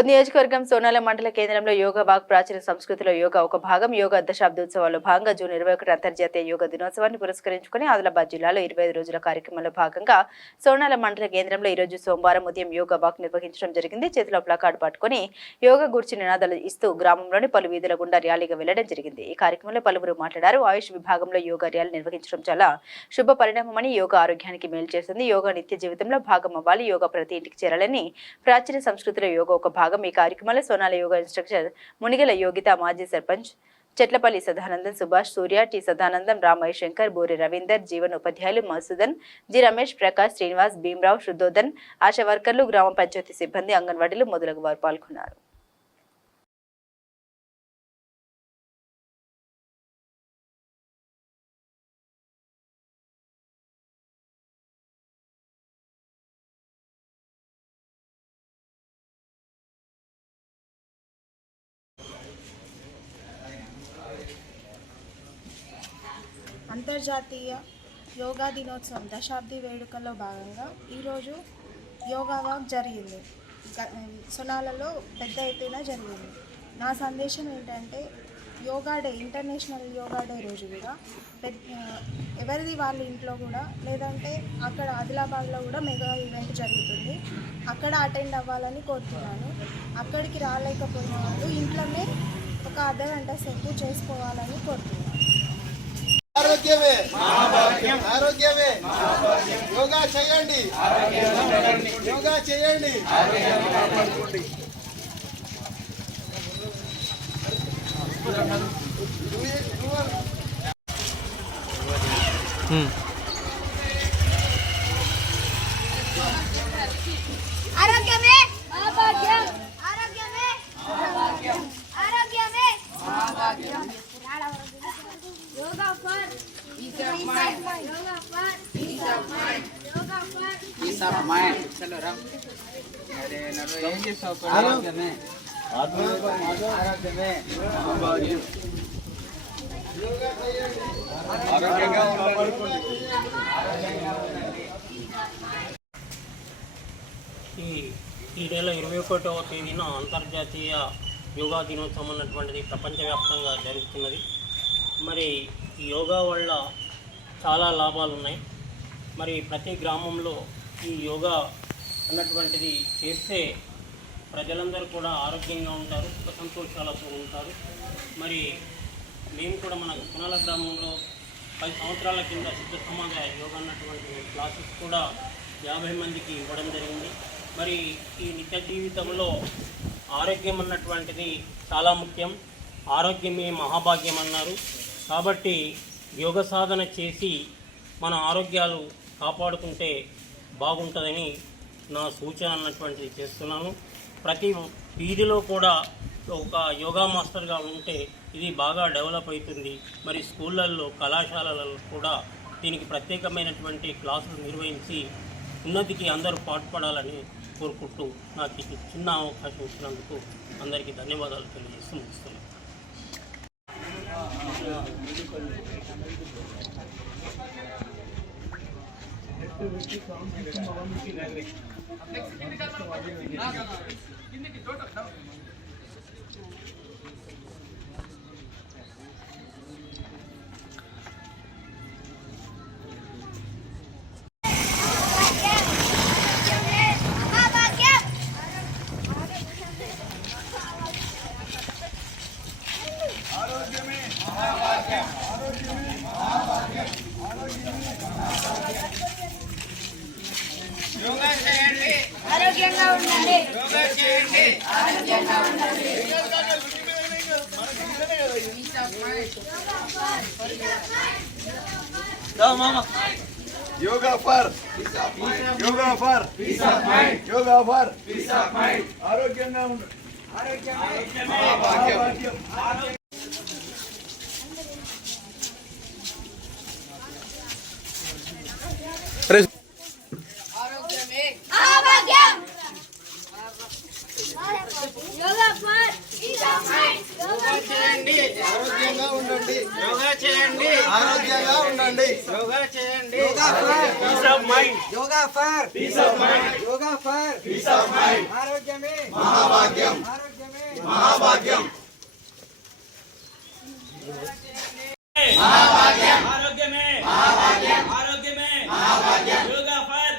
బోధ్ నియోజకవర్గం సోనాల మండల కేంద్రంలో యోగా బాగ్ ప్రాచీన సంస్కృతిలో యోగా ఒక భాగం యోగా దశాబ్దోత్సవాల్లో భాగంగా జూన్ ఇరవై ఒకటి అంతర్జాతీయ యోగా దినోత్సవాన్ని పురస్కరించుకుని ఆదిలాబాద్ జిల్లాలో ఇరవై ఐదు రోజుల కార్యక్రమంలో భాగంగా సోనాల మండల కేంద్రంలో ఈరోజు సోమవారం ఉదయం యోగా వాక్ నిర్వహించడం జరిగింది. చేతిలో ప్లకార్డ్ పట్టుకుని యోగా గూర్చి నినాదాలు ఇస్తూ గ్రామంలోని పలు వీధుల గుండా ర్యాలీగా వెళ్ళడం జరిగింది. ఈ కార్యక్రమంలో పలువురు మాట్లాడారు. ఆయుష్ విభాగంలో యోగా ర్యాలీ నిర్వహించడం చాలా శుభ పరిణామమని యోగా ఆరోగ్యానికి మేలు చేస్తుంది. యోగా నిత్య జీవితంలో భాగం అవ్వాలి. యోగా ప్రతి ఇంటికి చేరాలని ప్రాచీన సంస్కృతిలో యోగా ఒక భాగం ఈ కార్యక్రమంలో సోనాల యోగా ఇన్స్ట్రక్టర్ మునిగల యోగిత మాజీ సర్పంచ్ చెట్లపల్లి సదానందం సుభాష్ సూర్య టి సదానందం రామయ్య శంకర్ బోరి రవీందర్ జీవన్ ఉపాధ్యాయులు మసూదన్ జి రమేష్ ప్రకాష్ శ్రీనివాస్ భీమరావు శుద్ధోదన్ ఆశా వర్కర్లు గ్రామ పంచాయతీ సిబ్బంది అంగన్వాడీలు మొదలగు వారు పాల్గొన్నారు. అంతర్జాతీయ యోగా దినోత్సవం దశాబ్ది వేడుకల్లో భాగంగా ఈరోజు యోగా వాక్ జరిగింది. సునాలలో సొనాలలో పెద్ద ఎత్తున జరిగింది. నా సందేశం ఏంటంటే yoga day international yoga day రోజు కూడా పెద్ద ఎవరిది వాళ్ళ ఇంట్లో కూడా లేదంటే అక్కడ ఆదిలాబాద్లో కూడా మెగా ఈవెంట్ జరుగుతుంది. అక్కడ అటెండ్ అవ్వాలని కోరుతున్నాను. అక్కడికి రాలేకపోయిన వాళ్ళు ఇంట్లోనే ఒక అర్ధగంట సేపు చేసుకోవాలని కోరుతున్నాను. ఆరోగ్యమే. ఆరోగ్యమే. యోగా చేయండి. యోగా చేయండి. Hmm. ఆరోగ్యమే ఆరోగ్యంగా ఈ ఈ నెల ఇరవై ఒకటవ తేదీన అంతర్జాతీయ యోగా దినోత్సవం అన్నటువంటిది ప్రపంచవ్యాప్తంగా జరుగుతున్నది. మరి యోగా వల్ల చాలా లాభాలు ఉన్నాయి. మరి ప్రతి గ్రామంలో ఈ యోగా అన్నటువంటిది చేస్తే ప్రజలందరూ కూడా ఆరోగ్యంగా ఉంటారు సుఖ సంతోషాలతో ఉంటారు. మరి మేము కూడా మన కునాల గ్రామంలో పది సంవత్సరాల కింద సిద్ధ సమాజ యోగా అన్నటువంటి క్లాసెస్ కూడా యాభై మందికి ఇవ్వడం జరిగింది. మరి ఈ నిత్య జీవితంలో ఆరోగ్యం అన్నటువంటిది చాలా ముఖ్యం. ఆరోగ్యమే మహాభాగ్యం అన్నారు. కాబట్టి యోగ సాధన చేసి మన ఆరోగ్యాలు కాపాడుకుంటే బాగుంటుందని నా సూచన అన్నటువంటిది చేస్తున్నాను. ప్రతి వీధిలో కూడా ఒక యోగా మాస్టర్గా ఉంటే ఇది బాగా డెవలప్ అవుతుంది మరి స్కూళ్ళల్లో కళాశాలలలో కూడా దీనికి ప్రత్యేకమైనటువంటి క్లాసులు నిర్వహించి ఉన్నతికి అందరూ పాటుపడాలని కోరుకుంటూ నాకు ఇది చిన్న అవకాశం ఇచ్చినందుకు అందరికీ ధన్యవాదాలు తెలియజేస్తూ ముగిస్తున్నాను మహాభాగ్యం yoga for yoga for yoga for ఆరోగ్యంగా ఉండు మహాభాగ్యం. మహాభాగ్యం yoga for peace of mind yoga ఆరోగ్యంగా ఉండండి యోగా చేయండి ఆరోగ్యంగా ఉండండి యోగా చేయండి peace of mind yoga for peace of mind yoga for peace of mind ఆరోగ్యమే మహాభాగ్యం ఆరోగ్యమే మహాభాగ్యం ఆరోగ్యమే ఆరోగ్యమే yoga for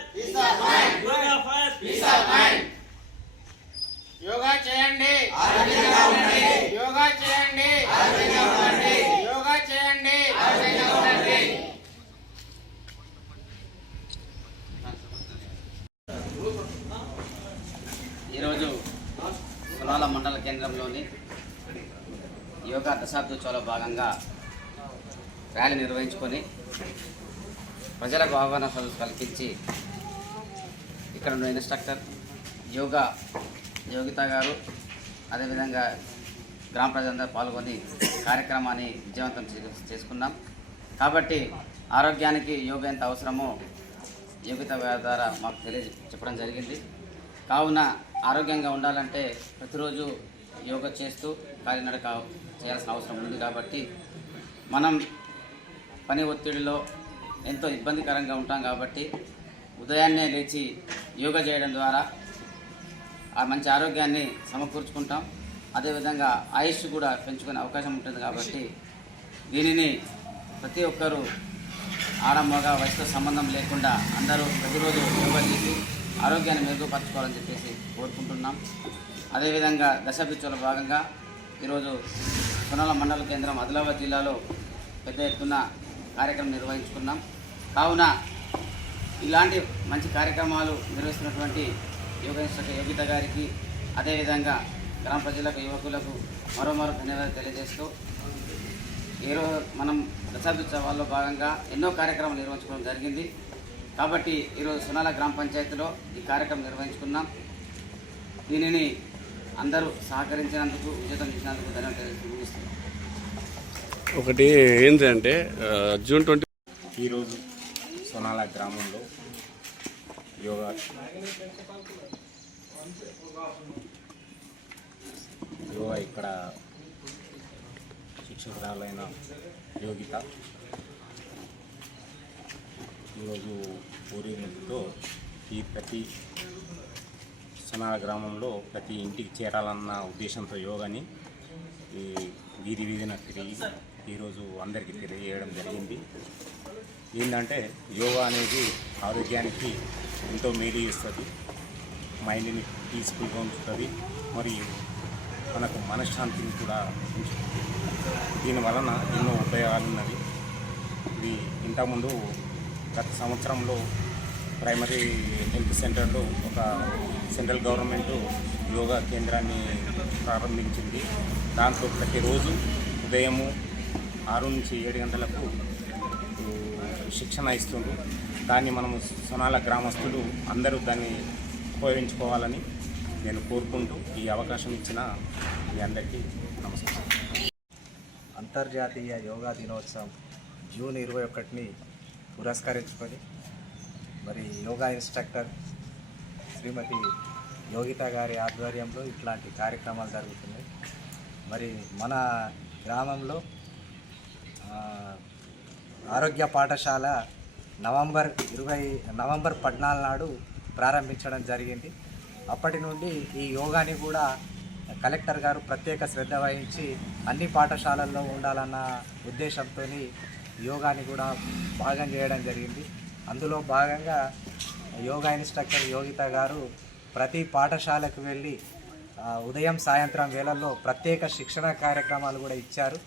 yoga for yoga చేయండి యోగా చేయండి యోగా చేయండి ఈరోజు సునాల మండల కేంద్రంలోని యోగా దశాబ్దోత్సవంలో భాగంగా ర్యాలీ నిర్వహించుకొని ప్రజలకు అవగాహన సదస్సు కల్పించి ఇక్కడ ఉన్న ఇన్స్ట్రక్టర్ యోగా యోగిత గారు అదేవిధంగా గ్రామ ప్రజలందరూ పాల్గొని కార్యక్రమాన్ని విజయవంతం చేసుకున్నాం. కాబట్టి ఆరోగ్యానికి యోగా ఎంత అవసరమో యోగిత గారి ద్వారా మాకు తెలియ చెప్పడం జరిగింది. కావున ఆరోగ్యంగా ఉండాలంటే ప్రతిరోజు యోగా చేస్తూ కాలినడక చేయాల్సిన అవసరం ఉంది కాబట్టి మనం పని ఒత్తిడిలో ఎంతో ఇబ్బందికరంగా ఉంటాం కాబట్టి ఉదయాన్నే లేచి యోగా చేయడం ద్వారా ఆ మంచి ఆరోగ్యాన్ని సమకూర్చుకుంటాం. అదేవిధంగా ఆయుష్ కూడా పెంచుకునే అవకాశం ఉంటుంది కాబట్టి దీనిని ప్రతి ఒక్కరూ ఆడమ్మగా వయసుతో సంబంధం లేకుండా అందరూ ప్రతిరోజు యోగా చేసి ఆరోగ్యాన్ని మెరుగుపరచుకోవాలని చెప్పేసి కోరుకుంటున్నాం. అదేవిధంగా దశాబ్దిత్సవంలో భాగంగా ఈరోజు సునాల మండల కేంద్రం ఆదిలాబాద్ జిల్లాలో పెద్ద ఎత్తున కార్యక్రమం నిర్వహించుకున్నాం. కావున ఇలాంటి మంచి కార్యక్రమాలు నిర్వహిస్తున్నటువంటి యోగ ఇన్స్ట్రక్టర్ యోగిత గారికి అదేవిధంగా గ్రామ ప్రజలకు యువకులకు మరో మరో ధన్యవాదాలు తెలియజేస్తూ ఈరోజు మనం దశాబ్దోత్సవాల్లో భాగంగా ఎన్నో కార్యక్రమాలు నిర్వహించుకోవడం జరిగింది. కాబట్టి ఈరోజు సునాల గ్రామ పంచాయతీలో ఈ కార్యక్రమం నిర్వహించుకున్నాం దీనిని అందరూ సహకరించినందుకు విజేతం చేసినందుకు ధన్యవాదాలు ఒకటి ఏంటంటే జూన్ ట్వంటీ ఈరోజు సోనాల గ్రామంలో యోగా యోగా ఇక్కడ శిక్షకురాలైన యోగిత ఈరోజు ఊరేగింపుతో ఈ ప్రతి సనా గ్రామంలో ప్రతి ఇంటికి చేరాలన్న ఉద్దేశంతో యోగాని ఈ వీధి వీధిన తిరిగి ఈరోజు అందరికీ తెలియజేయడం జరిగింది. ఏంటంటే యోగా అనేది ఆరోగ్యానికి ఎంతో మేలు ఇస్తుంది మైండ్ని పీస్ఫుల్గా ఉంచుతుంది మరియు మనకు మనశ్శాంతిని కూడా ఉంచుతుంది దీని వలన ఎన్నో ఉపయోగాలు ఉన్నవి ఇది ఇంతకుముందు గత సంవత్సరంలో ప్రైమరీ హెల్త్ సెంటర్లో ఒక సెంట్రల్ గవర్నమెంట్ యోగా కేంద్రాన్ని ప్రారంభించింది. దాంతో ప్రతిరోజు ఉదయము ఆరు నుంచి ఏడు గంటలకు శిక్షణ ఇస్తుండ్రు. దాన్ని మనము సొనాల గ్రామస్తులు అందరూ దాన్ని ఉపయోగించుకోవాలని నేను కోరుకుంటూ ఈ అవకాశం ఇచ్చిన మీ అందరికీ నమస్కారం. అంతర్జాతీయ యోగా దినోత్సవం జూన్ ఇరవై ఒకటిని పురస్కరించుకొని మరి యోగా ఇన్స్ట్రక్టర్ శ్రీమతి యోగిత గారి ఆధ్వర్యంలో ఇట్లాంటి కార్యక్రమాలు జరుగుతున్నాయి. మరి మన గ్రామంలో ఆరోగ్య పాఠశాల నవంబర్ ఇరవై నవంబర్ పద్నాలుగు నాడు ప్రారంభించడం జరిగింది. అప్పటి నుండి ఈ యోగాని కూడా కలెక్టర్ గారు ప్రత్యేక శ్రద్ధ వహించి అన్ని పాఠశాలల్లో ఉండాలన్న ఉద్దేశంతో యోగాని కూడా భాగం చేయడం జరిగింది. అందులో భాగంగా యోగా ఇన్స్ట్రక్టర్ యోగిత గారు ప్రతి పాఠశాలకు వెళ్ళి ఉదయం సాయంత్రం వేళల్లో ప్రత్యేక శిక్షణ కార్యక్రమాలు కూడా ఇచ్చారు.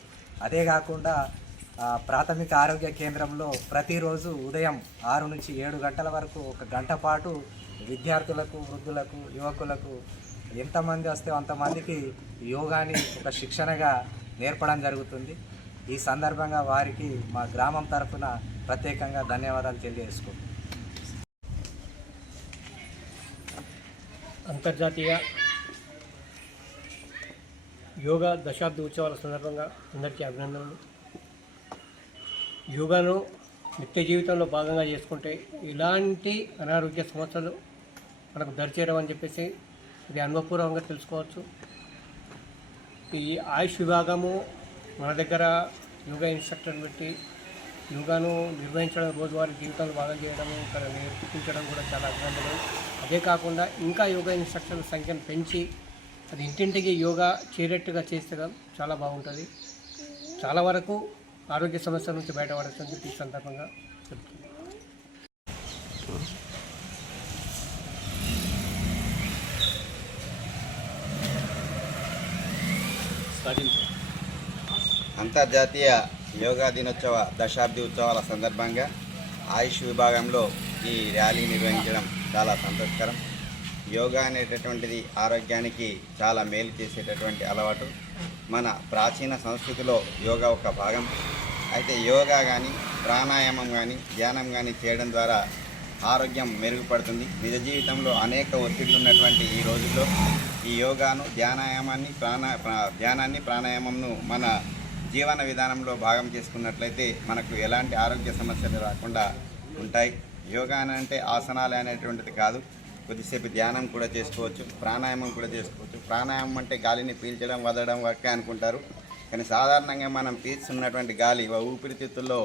అదే కాకుండా ప్రాథమిక ఆరోగ్య కేంద్రంలో ప్రతిరోజు ఉదయం ఆరు నుంచి ఏడు గంటల వరకు ఒక గంట పాటు విద్యార్థులకు వృద్ధులకు యువకులకు ఎంతమంది వస్తే అంతమందికి యోగాని ఒక శిక్షణగా నేర్పడం జరుగుతుంది. ఈ సందర్భంగా వారికి మా గ్రామం తరఫున ప్రత్యేకంగా ధన్యవాదాలు తెలియజేసుకుంటున్నాం. అంతర్జాతీయ యోగా దశాబ్ది ఉత్సవాల సందర్భంగా అందరికీ అభినందనలు. యోగాను నిత్య జీవితంలో భాగంగా చేసుకుంటే ఇలాంటి అనారోగ్య సమస్యలు మనకు దరిచేయడం అని చెప్పేసి ఇది అనుభవపూర్వకంగా తెలుసుకోవచ్చు. ఈ ఆయుష్ విభాగము మన దగ్గర యోగా ఇన్స్ట్రక్టర్ పెట్టి యోగాను నిర్వహించడం రోజువారీ జీవితాలు బాగా చేయడం ఇక్కడ నేర్పించడం కూడా చాలా అభినందనలు. అదే కాకుండా ఇంకా యోగా ఇన్స్ట్రక్టర్ల సంఖ్యను పెంచి అది ఇంటింటికి యోగా చేరేట్టుగా చేస్తే చాలా బాగుంటుంది. చాలా వరకు ఆరోగ్య సమస్యల నుంచి బయటపడచ్చని ఈ సందర్భంగా చెప్తున్నాను. అంతర్జాతీయ యోగా దినోత్సవ దశాబ్ది ఉత్సవాల సందర్భంగా ఆయుష్ విభాగంలో ఈ ర్యాలీ నిర్వహించడం చాలా సంతోషకరం. యోగా అనేటటువంటిది ఆరోగ్యానికి చాలా మేలు చేసేటటువంటి అలవాటు. మన ప్రాచీన సంస్కృతిలో యోగా ఒక భాగం. అయితే యోగా కానీ ప్రాణాయామం కానీ ధ్యానం కానీ చేయడం ద్వారా ఆరోగ్యం మెరుగుపడుతుంది. నిజ జీవితంలో అనేక ఒత్తిళ్ళు ఉన్నటువంటి ఈ రోజుల్లో ఈ యోగాను ధ్యానాయామాన్ని ప్రాణ ధ్యానాన్ని ప్రాణాయామంను మన జీవన విధానంలో భాగం చేసుకున్నట్లయితే మనకు ఎలాంటి ఆరోగ్య సమస్యలు రాకుండా ఉంటాయి. యోగా అని అంటే ఆసనాలు అనేటువంటిది కాదు. కొద్దిసేపు ధ్యానం కూడా చేసుకోవచ్చు. ప్రాణాయామం కూడా చేసుకోవచ్చు. ప్రాణాయామం అంటే గాలిని పీల్చడం వదలడం వరకే అనుకుంటారు. కానీ సాధారణంగా మనం పీల్చున్నటువంటి గాలి ఊపిరితిత్తుల్లో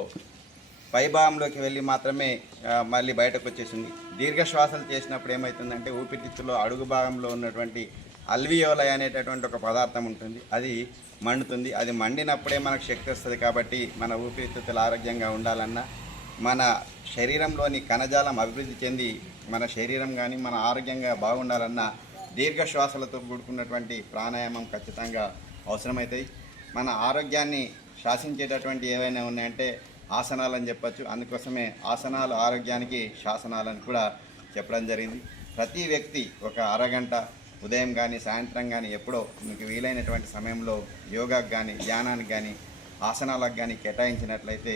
పైభాగంలోకి వెళ్ళి మాత్రమే మళ్ళీ బయటకు వచ్చేసింది. దీర్ఘ శ్వాసలు చేసినప్పుడు ఏమవుతుందంటే ఊపిరితిత్తులో అడుగు భాగంలో ఉన్నటువంటి అల్వియోలై అనేటటువంటి ఒక పదార్థం ఉంటుంది. అది మండుతుంది. అది మండినప్పుడే మనకు శక్తి వస్తుంది కాబట్టి మన ఊపిరితిత్తులు ఆరోగ్యంగా ఉండాలన్నా మన శరీరంలోని కణజాలం అభివృద్ధి చెంది మన శరీరం కానీ మన ఆరోగ్యంగా బాగుండాలన్నా దీర్ఘ శ్వాసలతో కూడుకున్నటువంటి ప్రాణాయామం ఖచ్చితంగా అవసరమవుతాయి మన ఆరోగ్యాన్ని శాసించేటటువంటి ఏవైనా ఉన్నాయంటే ఆసనాలు అని చెప్పచ్చు. అందుకోసమే ఆసనాలు ఆరోగ్యానికి శాసనాలని కూడా చెప్పడం జరిగింది. ప్రతి వ్యక్తి ఒక అరగంట ఉదయం కానీ సాయంత్రం కానీ ఎప్పుడో మీకు వీలైనటువంటి సమయంలో యోగాకు కానీ ధ్యానానికి కానీ ఆసనాలకు కానీ కేటాయించినట్లయితే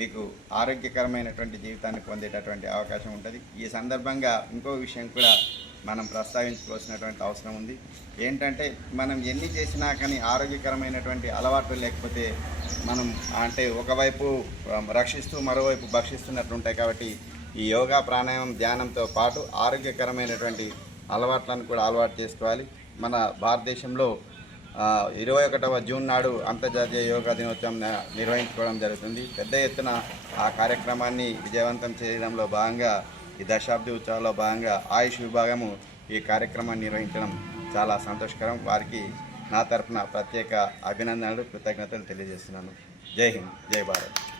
మీకు ఆరోగ్యకరమైనటువంటి జీవితాన్ని పొందేటటువంటి అవకాశం ఉంటుంది. ఈ సందర్భంగా ఇంకో విషయం కూడా మనం ప్రస్తావించుకోవాల్సినటువంటి అవసరం ఉంది. ఏంటంటే మనం ఎన్ని చేసినా కానీ ఆరోగ్యకరమైనటువంటి అలవాట్లు లేకపోతే మనం అంటే ఒకవైపు రక్షిస్తూ మరోవైపు భక్షిస్తున్నట్టు ఉంటాయి కాబట్టి ఈ యోగా ప్రాణాయామం ధ్యానంతో పాటు ఆరోగ్యకరమైనటువంటి అలవాట్లను కూడా అలవాటు చేసుకోవాలి. మన భారతదేశంలో ఇరవై ఒకటవ జూన్ నాడు అంతర్జాతీయ యోగా దినోత్సవం నిర్వహించుకోవడం జరుగుతుంది. పెద్ద ఎత్తున ఆ కార్యక్రమాన్ని విజయవంతం చేయడంలో భాగంగా ఈ దశాబ్ది ఉత్సవాల్లో భాగంగా ఆయుష్ విభాగము ఈ కార్యక్రమాన్ని నిర్వహించడం చాలా సంతోషకరం. వారికి నా తరపున ప్రత్యేక అభినందనలు కృతజ్ఞతలు తెలియజేస్తున్నాను. జై హింద్ జై భారత్.